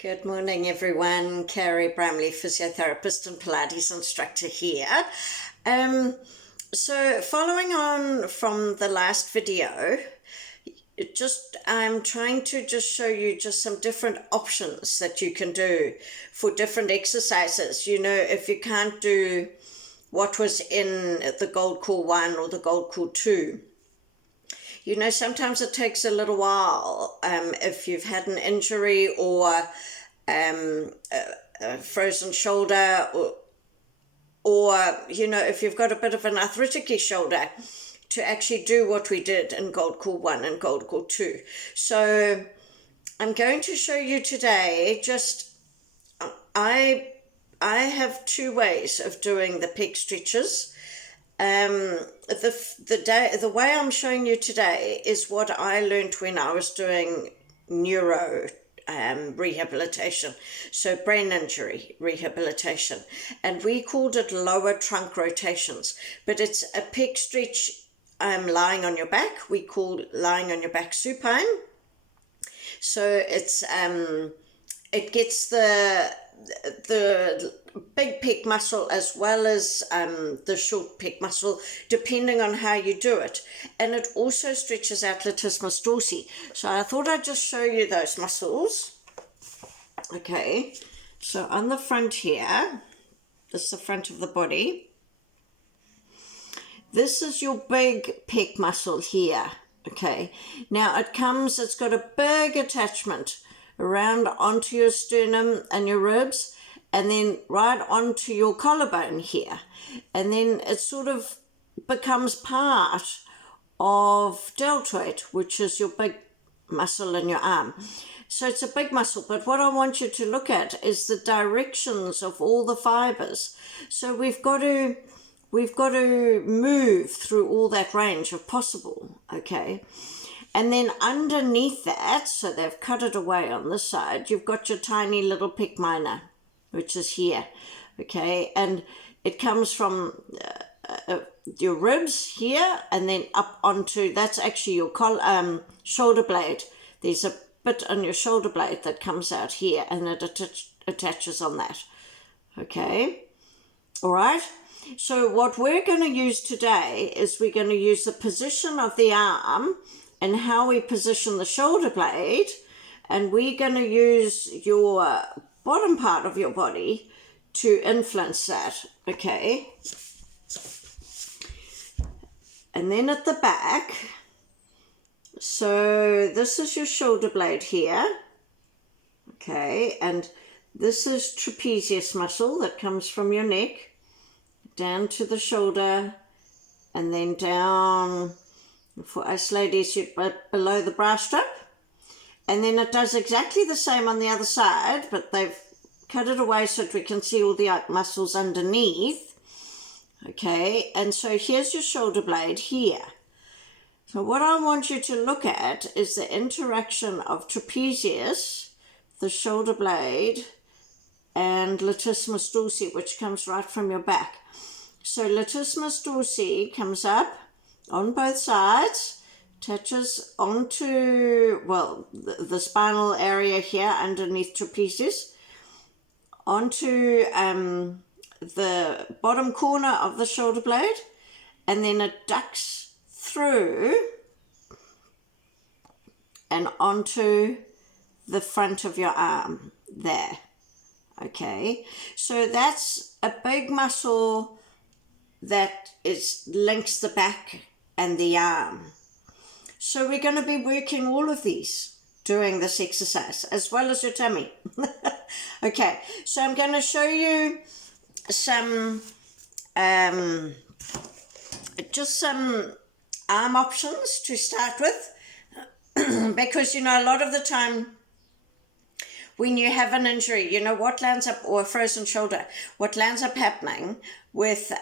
Good morning, everyone. Carrie Bramley, physiotherapist and Pilates instructor here. So following on from the last video, I'm trying to just show you just some different options that you can do for different exercises. You know, if you can't do what was in the Gold Core 1 or the Gold Core 2, you know, sometimes it takes a little while if you've had an injury or a frozen shoulder or, you know, if you've got a bit of an arthritic shoulder, to actually do what we did in Gold Core 1 and Gold Core 2. So I'm going to show you today I have two ways of doing the pec stretches. The way I'm showing you today is what I learned when I was doing neuro rehabilitation, so brain injury rehabilitation, and we called it lower trunk rotations, but it's a pec stretch lying on your back. We call lying on your back supine. So it's it gets the big pec muscle as well as the short pec muscle, depending on how you do it. And it also stretches out latissimus dorsi. So I thought I'd just show you those muscles. Okay, so on the front here, this is the front of the body. This is your big pec muscle here. Okay, now it's got a big attachment around onto your sternum and your ribs, and then right onto your collarbone here, and then it sort of becomes part of deltoid, which is your big muscle in your arm. So it's a big muscle, but what I want you to look at is the directions of all the fibers. So we've got to move through all that range if possible, okay? And then underneath that, so they've cut it away on this side, you've got your tiny little pec minor, which is here, okay? And it comes from your ribs here and then up onto, that's actually your shoulder blade. There's a bit on your shoulder blade that comes out here and it attaches on that, okay? All right? So what we're going to use today is we're going to use the position of the arm and how we position the shoulder blade, and we're going to use your bottom part of your body to influence that, okay? And then at the back, so this is your shoulder blade here, okay, and this is trapezius muscle that comes from your neck down to the shoulder, and then down for us ladies below the bra strap, and then it does exactly the same on the other side, but they've cut it away so that we can see all the muscles underneath, okay? And so here's your shoulder blade here. So what I want you to look at is the interaction of trapezius, the shoulder blade, and latissimus dorsi, which comes right from your back. So latissimus dorsi comes up on both sides, attaches onto, well, the spinal area here underneath trapezius, onto the bottom corner of the shoulder blade, and then it ducks through and onto the front of your arm there. Okay, so that's a big muscle that links the back and the arm. So we're going to be working all of these doing this exercise as well as your tummy. Okay, so I'm going to show you some arm options to start with, because, you know, a lot of the time when you have an injury, you know, what lands up, or a frozen shoulder, what lands up happening with,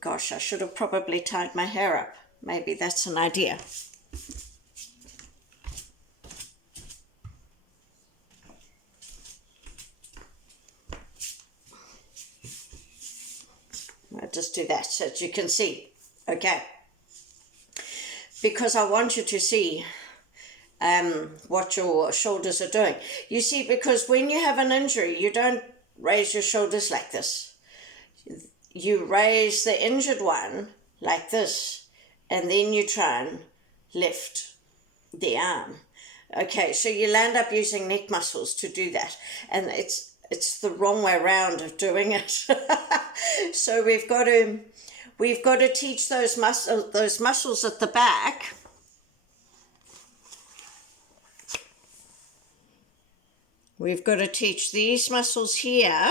gosh, I should have probably tied my hair up. Maybe that's an idea. I'll just do that so that you can see, okay? Because I want you to see what your shoulders are doing. You see, because when you have an injury, you don't raise your shoulders like this. You raise the injured one like this, and then you try and lift the arm. Okay, so you'll end up using neck muscles to do that, and it's the wrong way around of doing it. So we've got to teach those muscles at the back. We've got to teach these muscles here.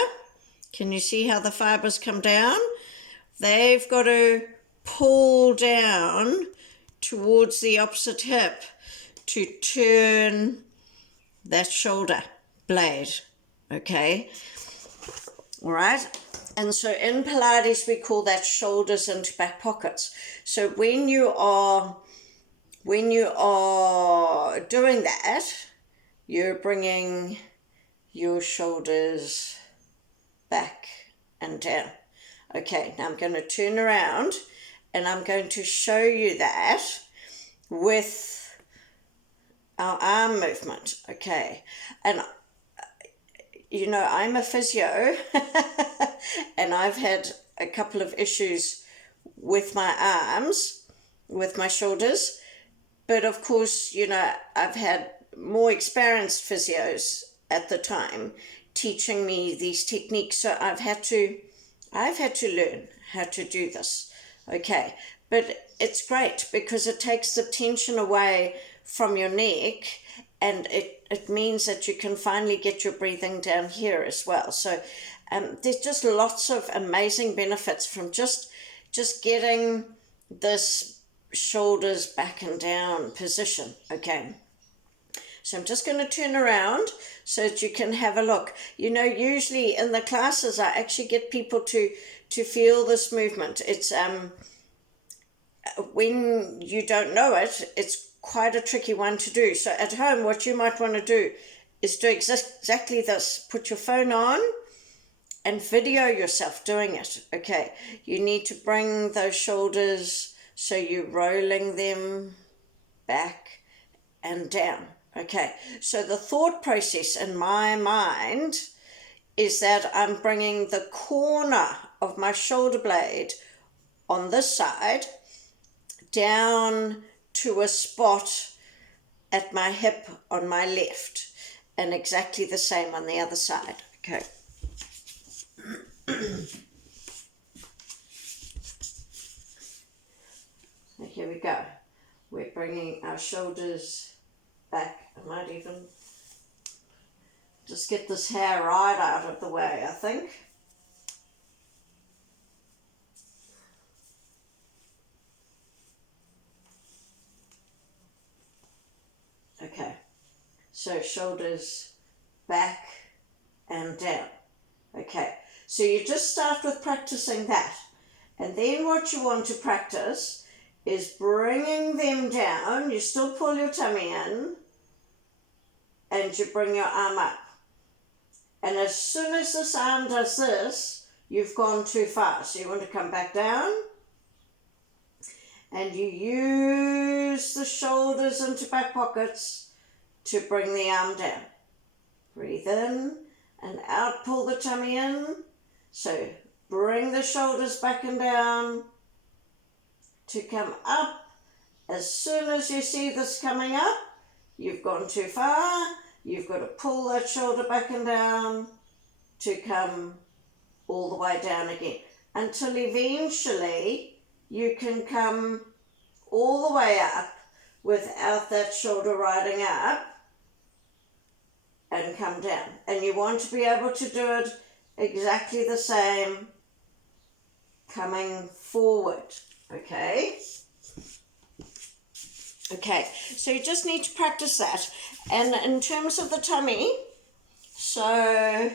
Can you see how the fibers come down? They've got to pull down towards the opposite hip to turn that shoulder blade, okay? All right, and so in Pilates we call that shoulders into back pockets. So when you are doing that, you're bringing your shoulders back and down. Okay, now I'm going to turn around and I'm going to show you that with our arm movement. Okay, and you know, I'm a physio and I've had a couple of issues with my arms, with my shoulders, but of course, you know, I've had more experienced physios at the time teaching me these techniques, so I've had to learn how to do this. Okay, but it's great because it takes the tension away from your neck, and it means that you can finally get your breathing down here as well. So there's just lots of amazing benefits from just getting this shoulders back and down position. Okay, so I'm just going to turn around so that you can have a look. You know, usually in the classes I actually get people to feel this movement. It's when you don't know it, it's quite a tricky one to do. So at home, what you might want to do is do exactly this. Put your phone on and video yourself doing it. Okay, you need to bring those shoulders so you're rolling them back and down. Okay, so the thought process in my mind is that I'm bringing the corner of my shoulder blade on this side down to a spot at my hip on my left, and exactly the same on the other side. Okay. So here we go. We're bringing our shoulders back. I might even just get this hair right out of the way, I think. Okay, so shoulders back and down. Okay, so you just start with practicing that. And then what you want to practice is bringing them down. You still pull your tummy in and you bring your arm up. And as soon as this arm does this, you've gone too far. So you want to come back down. And you use the shoulders into back pockets to bring the arm down. Breathe in and out, pull the tummy in. So bring the shoulders back and down to come up. As soon as you see this coming up, you've gone too far. You've got to pull that shoulder back and down to come all the way down again, until eventually you can come all the way up without that shoulder riding up and come down. And you want to be able to do it exactly the same coming forward, okay? Okay, so you just need to practice that. And in terms of the tummy, so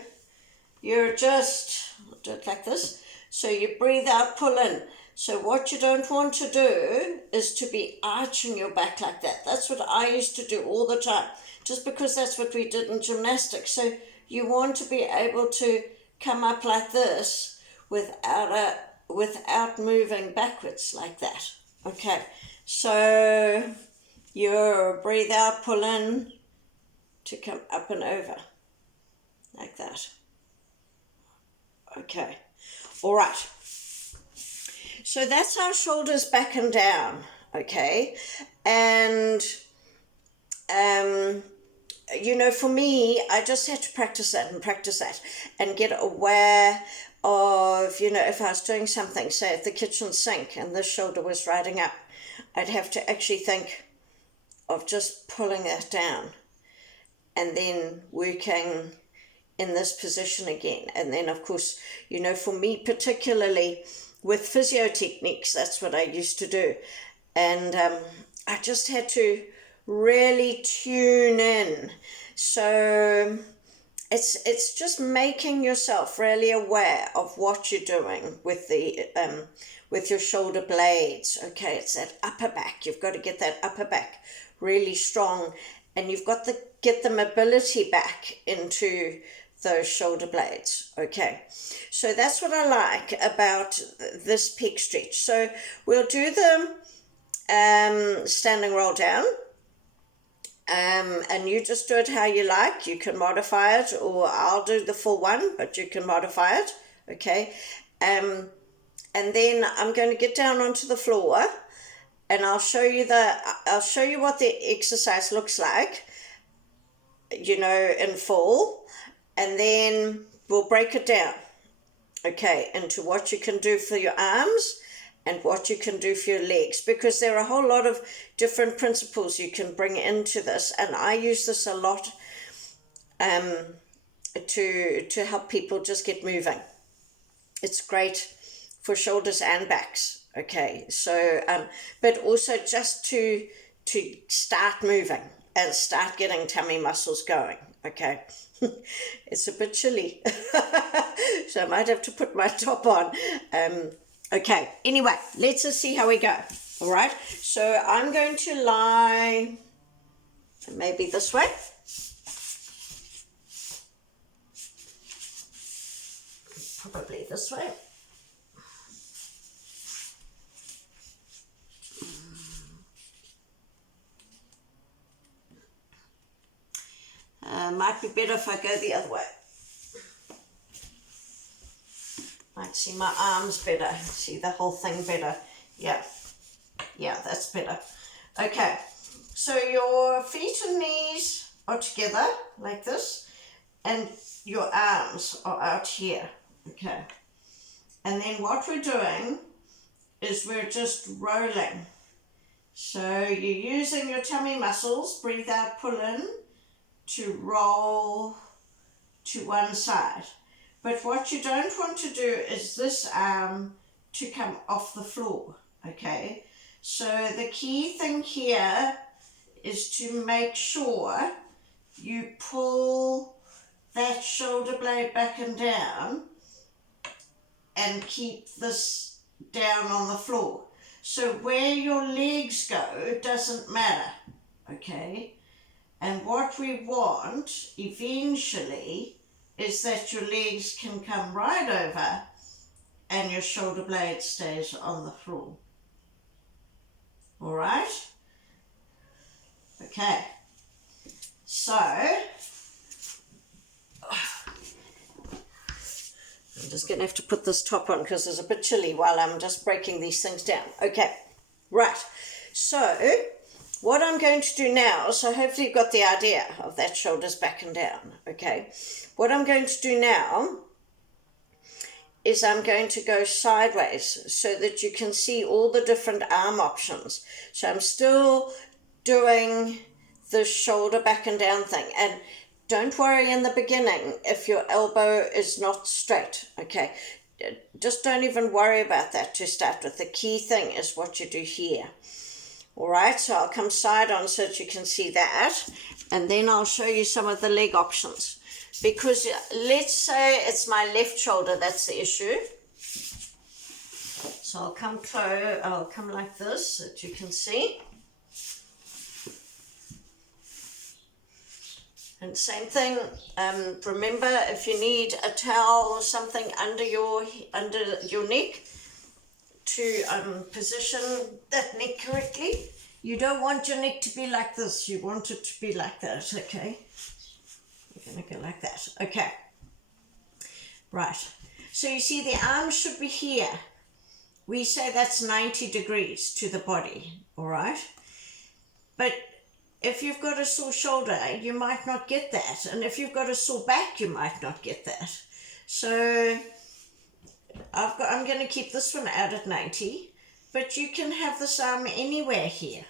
you're just, do it like this. So you breathe out, pull in. So what you don't want to do is to be arching your back like that. That's what I used to do all the time, just because that's what we did in gymnastics. So you want to be able to come up like this without moving backwards like that. Okay, so your breathe out, pull in to come up and over, like that. Okay, all right. So that's our shoulders back and down, okay? And, for me, I just had to practice that and get aware of, if I was doing something, say at the kitchen sink and this shoulder was riding up, I'd have to actually think of just pulling that down and then working in this position again. And then, of course, for me particularly with physio techniques, that's what I used to do. And I just had to really tune in. So it's just making yourself really aware of what you're doing with the with your shoulder blades. Okay, it's that upper back. You've got to get that upper back really strong, and you've got to get the mobility back into those shoulder blades. Okay, so that's what I like about this pec stretch. So we'll do the standing roll down, and you just do it how you like. You can modify it, or I'll do the full one, but you can modify it. Okay, and then I'm going to get down onto the floor, and I'll show you what the exercise looks like, in full, and then we'll break it down, okay, into what you can do for your arms and what you can do for your legs, because there are a whole lot of different principles you can bring into this, and I use this a lot to help people just get moving. It's great for shoulders and backs, okay, so but also just to start moving and start getting tummy muscles going, okay. It's a bit chilly, so I might have to put my top on. Okay, anyway, let's just see how we go. All right, so I'm going to lie maybe this way. Probably this way. Might be better if I go the other way. Might see my arms better, see the whole thing better. Yeah, that's better. Okay, so your feet and knees are together like this, and your arms are out here, okay. And then what we're doing is we're just rolling. So you're using your tummy muscles, breathe out, pull in, to roll to one side. But what you don't want to do is this arm to come off the floor, okay? So the key thing here is to make sure you pull that shoulder blade back and down and keep this down on the floor. So where your legs go doesn't matter, okay? And what we want eventually is that your legs can come right over and your shoulder blade stays on the floor. All right? Okay. So, I'm just going to have to put this top on because it's a bit chilly while I'm just breaking these things down. Okay, right. So, what I'm going to do now, so hopefully you've got the idea of that shoulders back and down, okay? What I'm going to do now is I'm going to go sideways so that you can see all the different arm options. So I'm still doing the shoulder back and down thing. And don't worry in the beginning if your elbow is not straight, okay? Just don't even worry about that to start with. The key thing is what you do here. All right, so I'll come side on so that you can see that, and then I'll show you some of the leg options. Because let's say it's my left shoulder that's the issue. So I'll come like this so that you can see. And same thing, remember if you need a towel or something under your neck to position that neck correctly, You don't want your neck to be like this. You want it to be like that, okay? We're going to go like that. Okay. Right. So you see the arms should be here. We say that's 90 degrees to the body, all right? But if you've got a sore shoulder, you might not get that. And if you've got a sore back, you might not get that. So I'm going to keep this one out at 90, but you can have this arm anywhere here.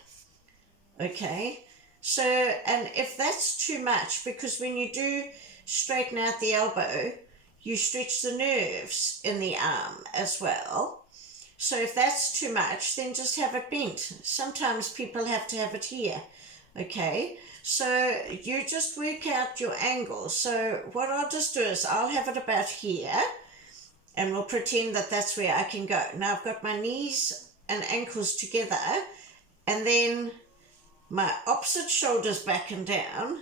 Okay, so, and if that's too much, because when you do straighten out the elbow, you stretch the nerves in the arm as well. So if that's too much, then just have it bent. Sometimes people have to have it here. Okay, so you just work out your angle. So what I'll just do is I'll have it about here, and we'll pretend that that's where I can go. Now I've got my knees and ankles together, and then my opposite shoulder's back and down,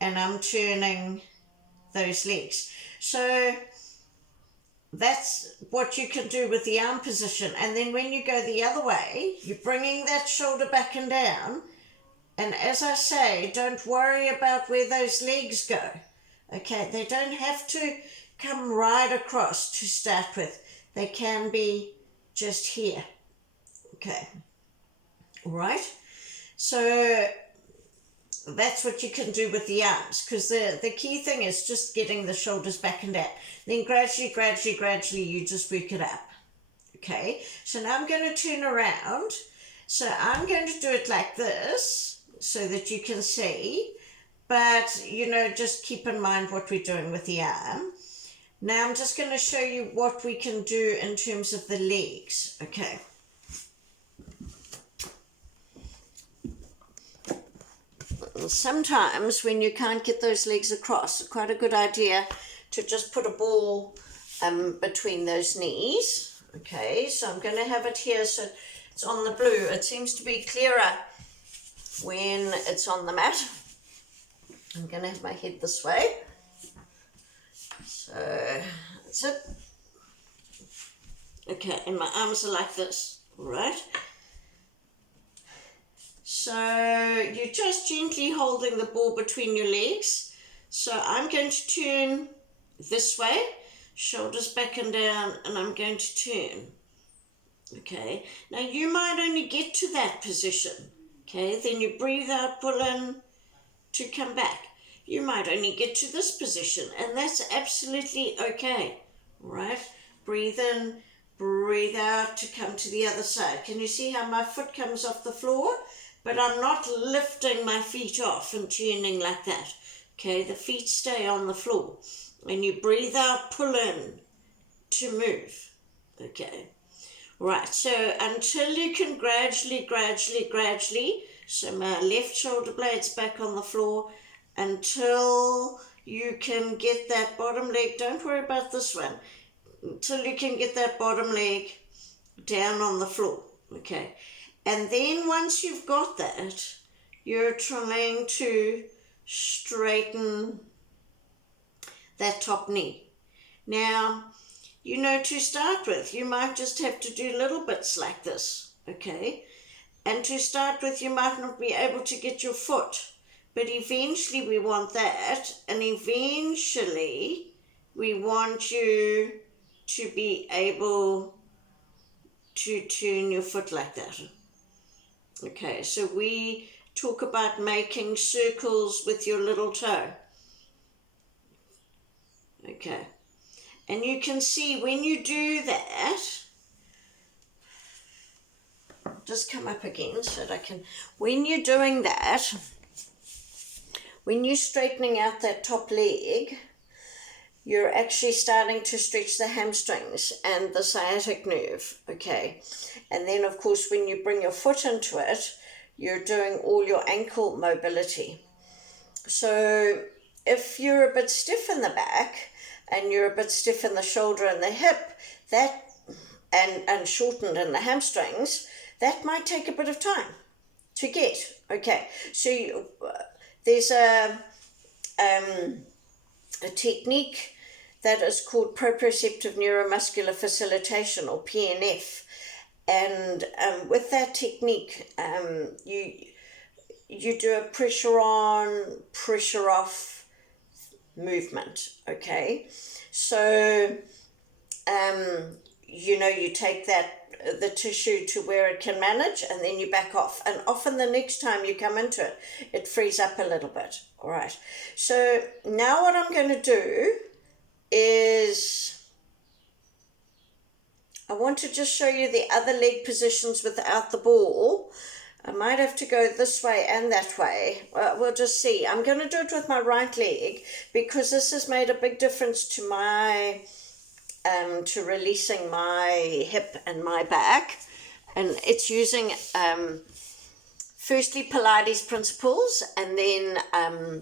and I'm turning those legs. So that's what you can do with the arm position. And then when you go the other way, you're bringing that shoulder back and down. And as I say, don't worry about where those legs go. Okay, they don't have to come right across to start with. They can be just here. Okay, all right. So that's what you can do with the arms, because the key thing is just getting the shoulders back and down. Then gradually, you just work it up. Okay, so now I'm going to turn around. So I'm going to do it like this so that you can see, but you know, just keep in mind what we're doing with the arm. Now I'm just going to show you what we can do in terms of the legs. Okay. Sometimes when you can't get those legs across, it's quite a good idea to just put a ball between those knees. Okay, so I'm going to have it here so it's on the blue. It seems to be clearer when it's on the mat. I'm going to have my head this way. So that's it. Okay, and my arms are like this, all right? So you're just gently holding the ball between your legs. So I'm going to turn this way, shoulders back and down, and I'm going to turn. Okay, now you might only get to that position. Okay, then you breathe out, pull in to come back. You might only get to this position, and that's absolutely okay. All right, breathe in, breathe out to come to the other side. Can you see how my foot comes off the floor? But I'm not lifting my feet off and turning like that. Okay, the feet stay on the floor. And you breathe out, pull in to move. Okay. Right, so until you can gradually, so my left shoulder blade's back on the floor, until you can get that bottom leg, don't worry about this one, until you can get that bottom leg down on the floor. Okay. And then once you've got that, you're trying to straighten that top knee. Now, you know, to start with, you might just have to do little bits like this, okay? And to start with, you might not be able to get your foot, but eventually we want that, and eventually we want you to be able to turn your foot like that. Okay, so we talk about making circles with your little toe. Okay, and you can see when you do that, just come up again so that I can, when you're doing that, when you're straightening out that top leg, you're actually starting to stretch the hamstrings and the sciatic nerve, okay? And then, of course, when you bring your foot into it, you're doing all your ankle mobility. So if you're a bit stiff in the back and you're a bit stiff in the shoulder and the hip, that and shortened in the hamstrings, that might take a bit of time to get, okay? So there's a technique that is called proprioceptive neuromuscular facilitation, or PNF, And with that technique, you do a pressure on, pressure off movement, okay? So, you take the tissue to where it can manage, and then you back off. And often the next time you come into it, it frees up a little bit. All right. So now what I'm going to do is I want to just show you the other leg positions without the ball. I might have to go this way and that way. We'll just see. I'm going to do it with my right leg because this has made a big difference to my to releasing my hip and my back, and it's using firstly Pilates principles and then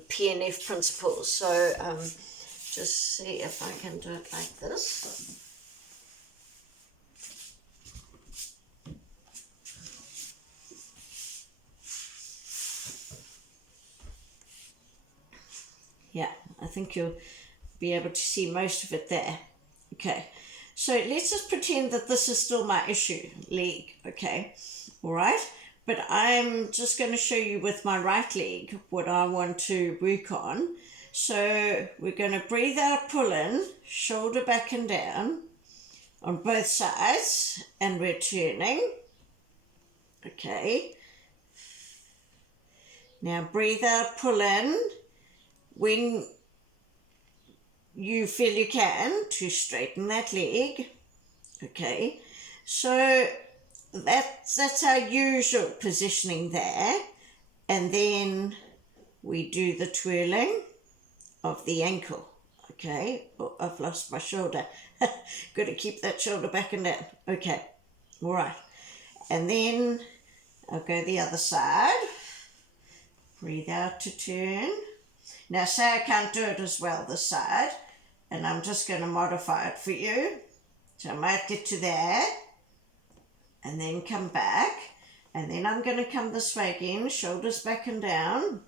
PNF principles. So just see if I can do it like this. Yeah, I think you'll be able to see most of it there. Okay, so let's just pretend that this is still my issue, leg, okay, all right? But I'm just going to show you with my right leg what I want to work on. So we're going to breathe out, pull in, shoulder back and down on both sides and returning. Okay. Now breathe out, pull in. When you feel you can, to straighten that leg. Okay. So that's our usual positioning there, and then we do the twirling of the ankle. Okay, oh, I've lost my shoulder. Got to keep that shoulder back and down. Okay, all right, and then I'll go the other side. Breathe out to turn. Now say I can't do it as well this side, and I'm just going to modify it for you. So I might get to there and then come back, and then I'm going to come this way again, shoulders back and down.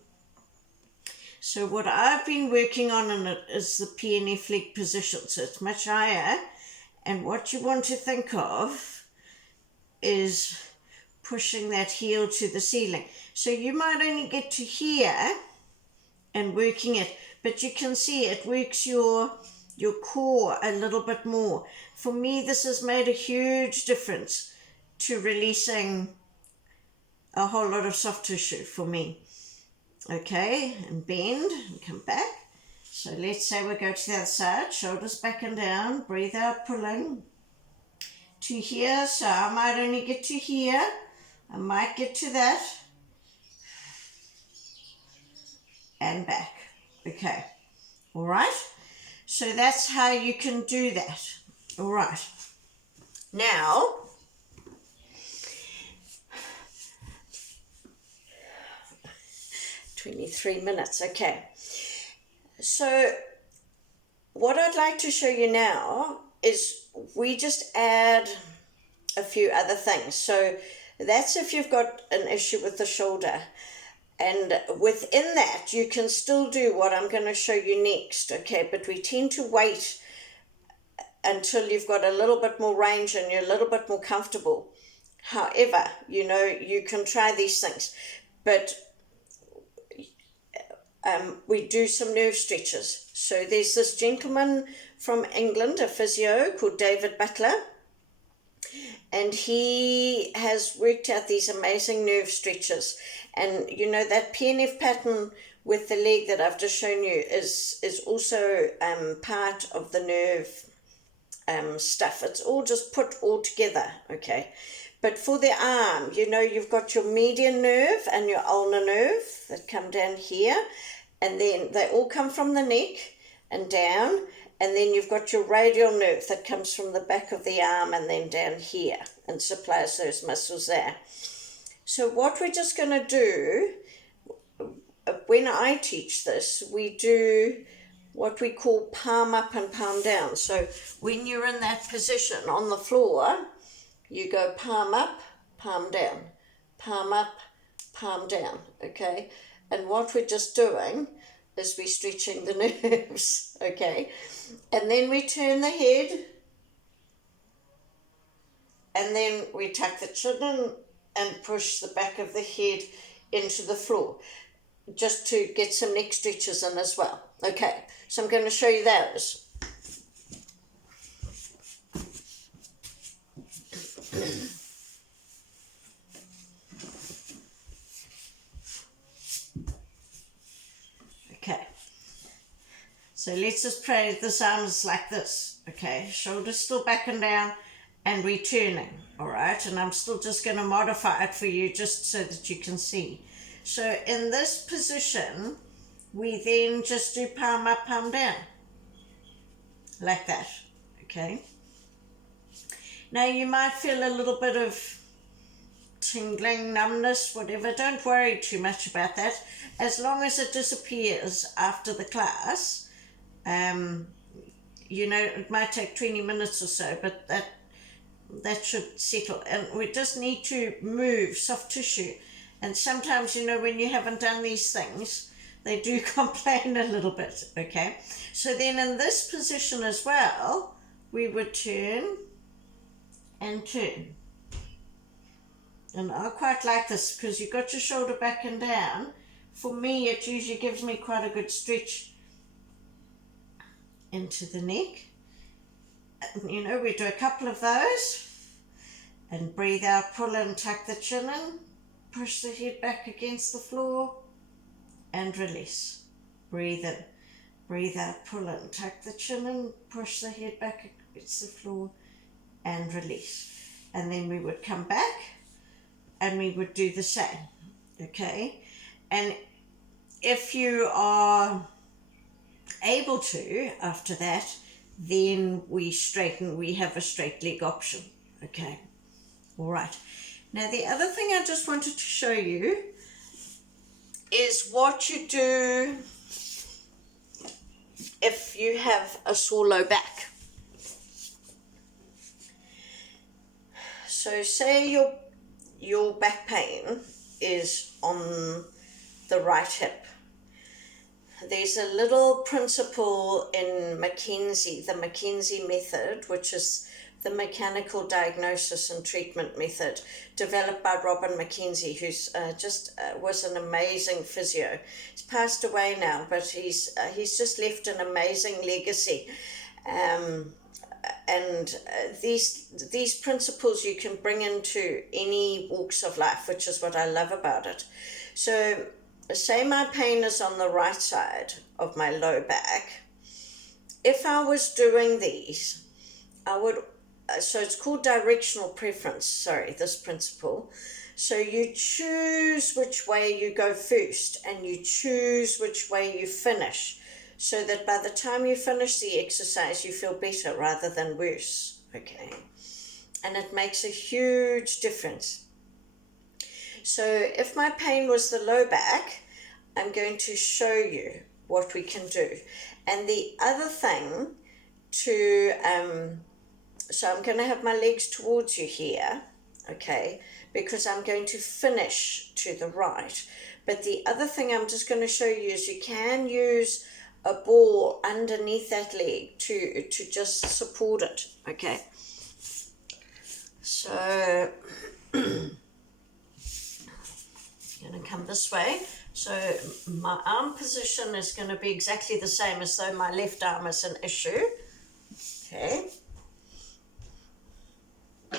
So what I've been working on in it is the PNF leg position, so it's much higher, and what you want to think of is pushing that heel to the ceiling. So you might only get to here and working it, but you can see it works your core a little bit more. For me, this has made a huge difference to releasing a whole lot of soft tissue for me. Okay, and bend and come back. So let's say we go to the other side, shoulders back and down, breathe out, pulling to here. So I might only get to here, I might get to that, and back. Okay, all right. So that's how you can do that. All right. Now, 23 minutes, okay. So what I'd like to show you now is we just add a few other things. So that's if you've got an issue with the shoulder. And within that, you can still do what I'm going to show you next, okay? But we tend to wait until you've got a little bit more range and you're a little bit more comfortable. However, you can try these things. But we do some nerve stretches. So there's this gentleman from England, a physio called David Butler, and he has worked out these amazing nerve stretches. And that PNF pattern with the leg that I've just shown you is also part of the nerve stuff. It's all just put all together, okay? But for the arm, you've got your median nerve and your ulnar nerve that come down here, and then they all come from the neck and down, and then you've got your radial nerve that comes from the back of the arm and then down here and supplies those muscles there. So what we're just going to do, when I teach this, we do what we call palm up and palm down. So when you're in that position on the floor, you go palm up, palm down, palm up, palm down, okay? And what we're just doing is we're stretching the nerves, okay? And then we turn the head and then we tuck the chin in and push the back of the head into the floor, just to get some neck stretches in as well. Okay, so I'm going to show you those. Okay, so let's just pray this arm is like this. Okay, shoulders still back and down and returning, all right? And I'm still just going to modify it for you just so that you can see. So in this position, we then just do palm up, palm down, like that, okay? Now you might feel a little bit of tingling, numbness, whatever. Don't worry too much about that. As long as it disappears after the class, you know, it might take 20 minutes or so, but that should settle. And we just need to move soft tissue. And sometimes, you know, when you haven't done these things, they do complain a little bit, okay? So then in this position as well, we would turn and turn. And I quite like this because you've got your shoulder back and down. For me, it usually gives me quite a good stretch into the neck. And, you know, we do a couple of those. And breathe out, pull in, tuck the chin in. Push the head back against the floor. And release. Breathe in. Breathe out, pull in, tuck the chin in. Push the head back against the floor. And release. And then we would come back. And we would do the same, okay? And if you are able to, after that, then we straighten, we have a straight leg option, okay? All right. Now, the other thing I just wanted to show you is what you do if you have a sore low back. So say your back pain is on the right hip. There's a little principle in McKenzie, the McKenzie method, which is the mechanical diagnosis and treatment method developed by Robin McKenzie, who's was an amazing physio. He's passed away now, but he's just left an amazing legacy. And these principles you can bring into any walks of life, which is what I love about it. So say my pain is on the right side of my low back. If I was doing these, I would, so it's called directional preference, this principle. So you choose which way you go first and you choose which way you finish, so that by the time you finish the exercise, you feel better rather than worse, okay? And it makes a huge difference. So if my pain was the low back, I'm going to show you what we can do. And the other thing to, so I'm going to have my legs towards you here, okay? Because I'm going to finish to the right. But the other thing I'm just going to show you is you can use a ball underneath that leg to just support it, okay? So I'm going to come this way. So my arm position is going to be exactly the same as though my left arm is an issue, okay? I'll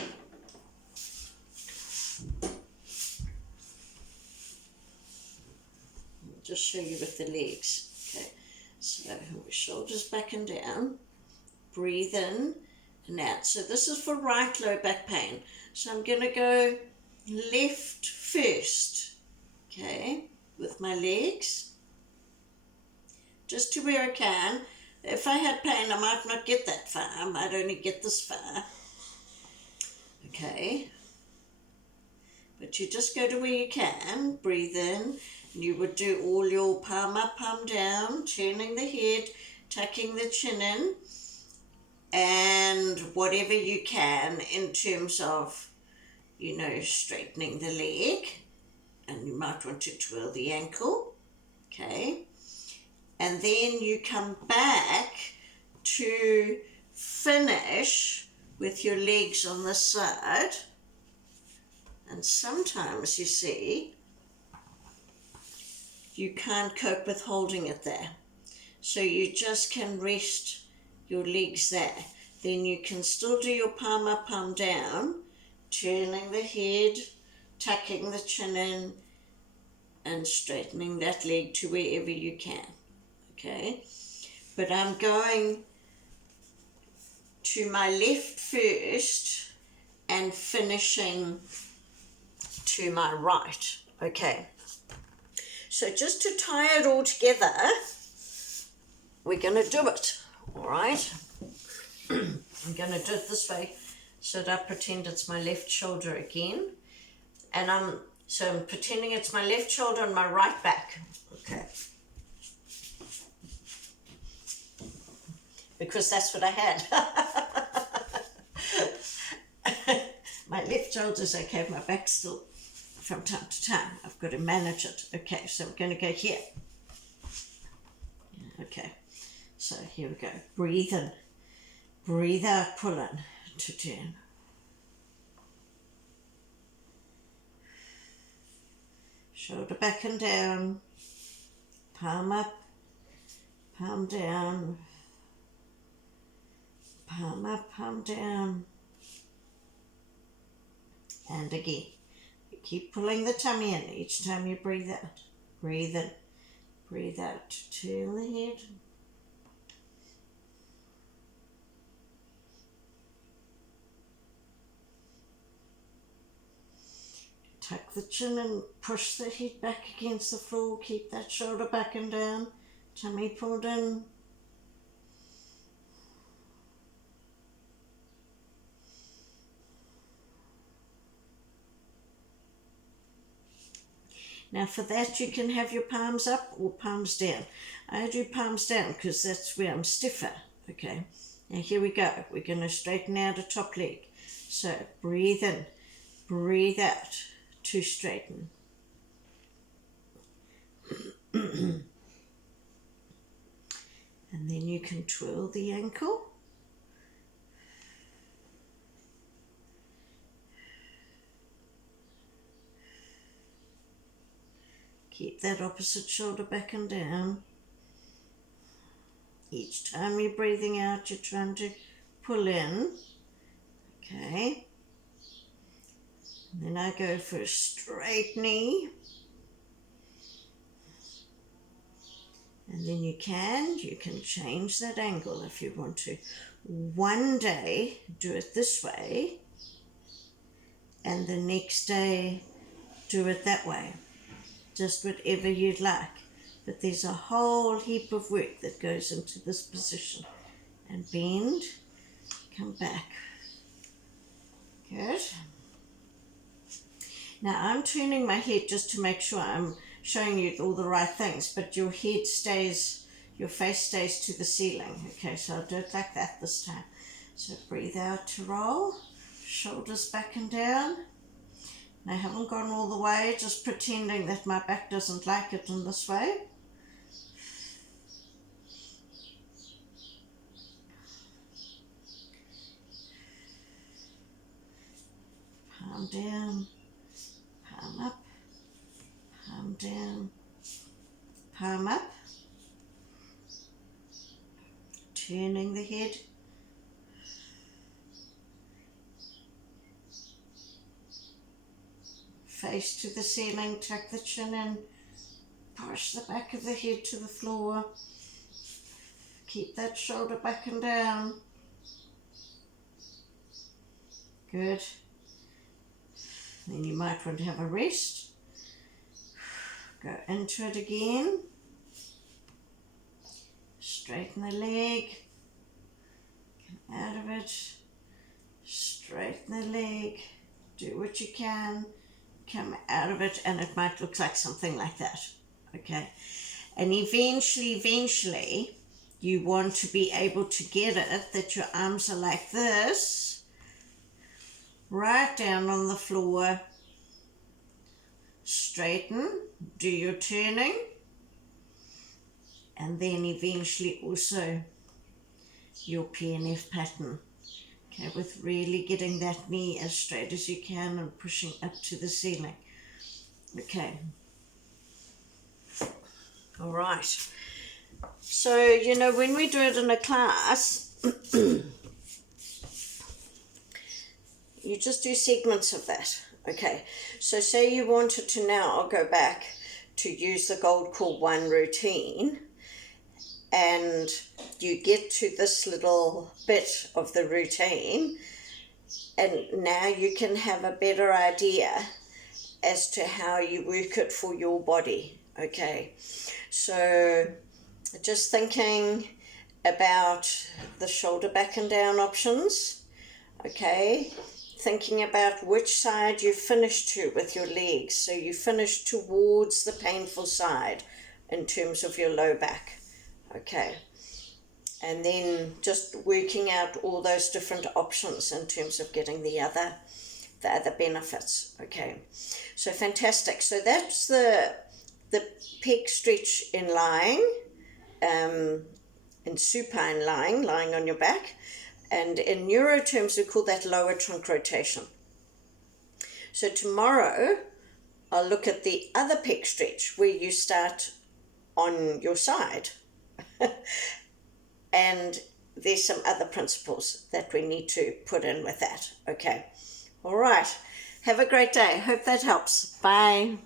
just show you with the legs, okay? So shoulders back and down, breathe in and out. So this is for right low back pain. So I'm going to go left first, okay, with my legs, just to where I can. If I had pain, I might not get that far. I might only get this far, okay. But you just go to where you can, breathe in. You would do all your palm up, palm down, turning the head, tucking the chin in, and whatever you can in terms of, you know, straightening the leg. And you might want to twirl the ankle, okay? And then you come back to finish with your legs on this side, and sometimes you see you can't cope with holding it there, so you just can rest your legs there. Then you can still do your palm up, palm down, turning the head, tucking the chin in, and straightening that leg to wherever you can. Okay, but I'm going to my left first and finishing to my right. Okay, so just to tie it all together, we're going to do it, all right? I'm going to do it this way so that I pretend it's my left shoulder again, and I'm pretending it's my left shoulder and my right back. Okay, because that's what I had. My left shoulder's okay, my back's still from time to time. I've got to manage it. Okay, so we're going to go here. Okay, so here we go. Breathe in, breathe out, pull in to turn. Shoulder back and down, palm up, palm down, palm up, palm down, and again. You keep pulling the tummy in each time you breathe out. Breathe in, breathe out, turn the head. Tuck the chin and push the head back against the floor. Keep that shoulder back and down. Tummy pulled in. Now for that you can have your palms up or palms down. I do palms down because that's where I'm stiffer. Okay, now here we go. We're going to straighten out a top leg. So breathe in, breathe out to straighten. And then you can twirl the ankle. Keep that opposite shoulder back and down. Each time you're breathing out, you're trying to pull in. Okay. And then I go for a straight knee. And then you can change that angle if you want to. One day, do it this way. And the next day, do it that way. Just whatever you'd like, but there's a whole heap of work that goes into this position. And bend, come back. Good. Now I'm turning my head just to make sure I'm showing you all the right things, but your head stays, your face stays to the ceiling. Okay, so I'll do it like that this time. So breathe out to roll, shoulders back and down. I haven't gone all the way, just pretending that my back doesn't like it in this way. Palm down, palm up, palm down, palm up. Turning the head. Face to the ceiling, tuck the chin in, push the back of the head to the floor. Keep that shoulder back and down. Good. Then you might want to have a rest. Go into it again. Straighten the leg. Come out of it. Straighten the leg. Do what you can. Come out of it, and it might look like something like that. Okay. And eventually, you want to be able to get it that your arms are like this, right down on the floor. Straighten, do your turning, and then eventually also your PNF pattern. Okay, with really getting that knee as straight as you can and pushing up to the ceiling. Okay. All right. So, you know, when we do it in a class, you just do segments of that. Okay. So say you wanted to now go back to use the Gold Core 1 routine, and you get to this little bit of the routine, and now you can have a better idea as to how you work it for your body. Okay, so just thinking about the shoulder back and down options. Okay, thinking about which side you finish to with your legs. So you finish towards the painful side in terms of your low back. Okay, and then just working out all those different options in terms of getting the other benefits. Okay, so fantastic. So that's the pec stretch in lying, in supine lying on your back, and in neuro terms we call that lower trunk rotation. So tomorrow I'll look at the other pec stretch where you start on your side. And there's some other principles that we need to put in with that. Okay. All right. Have a great day. Hope that helps. Bye.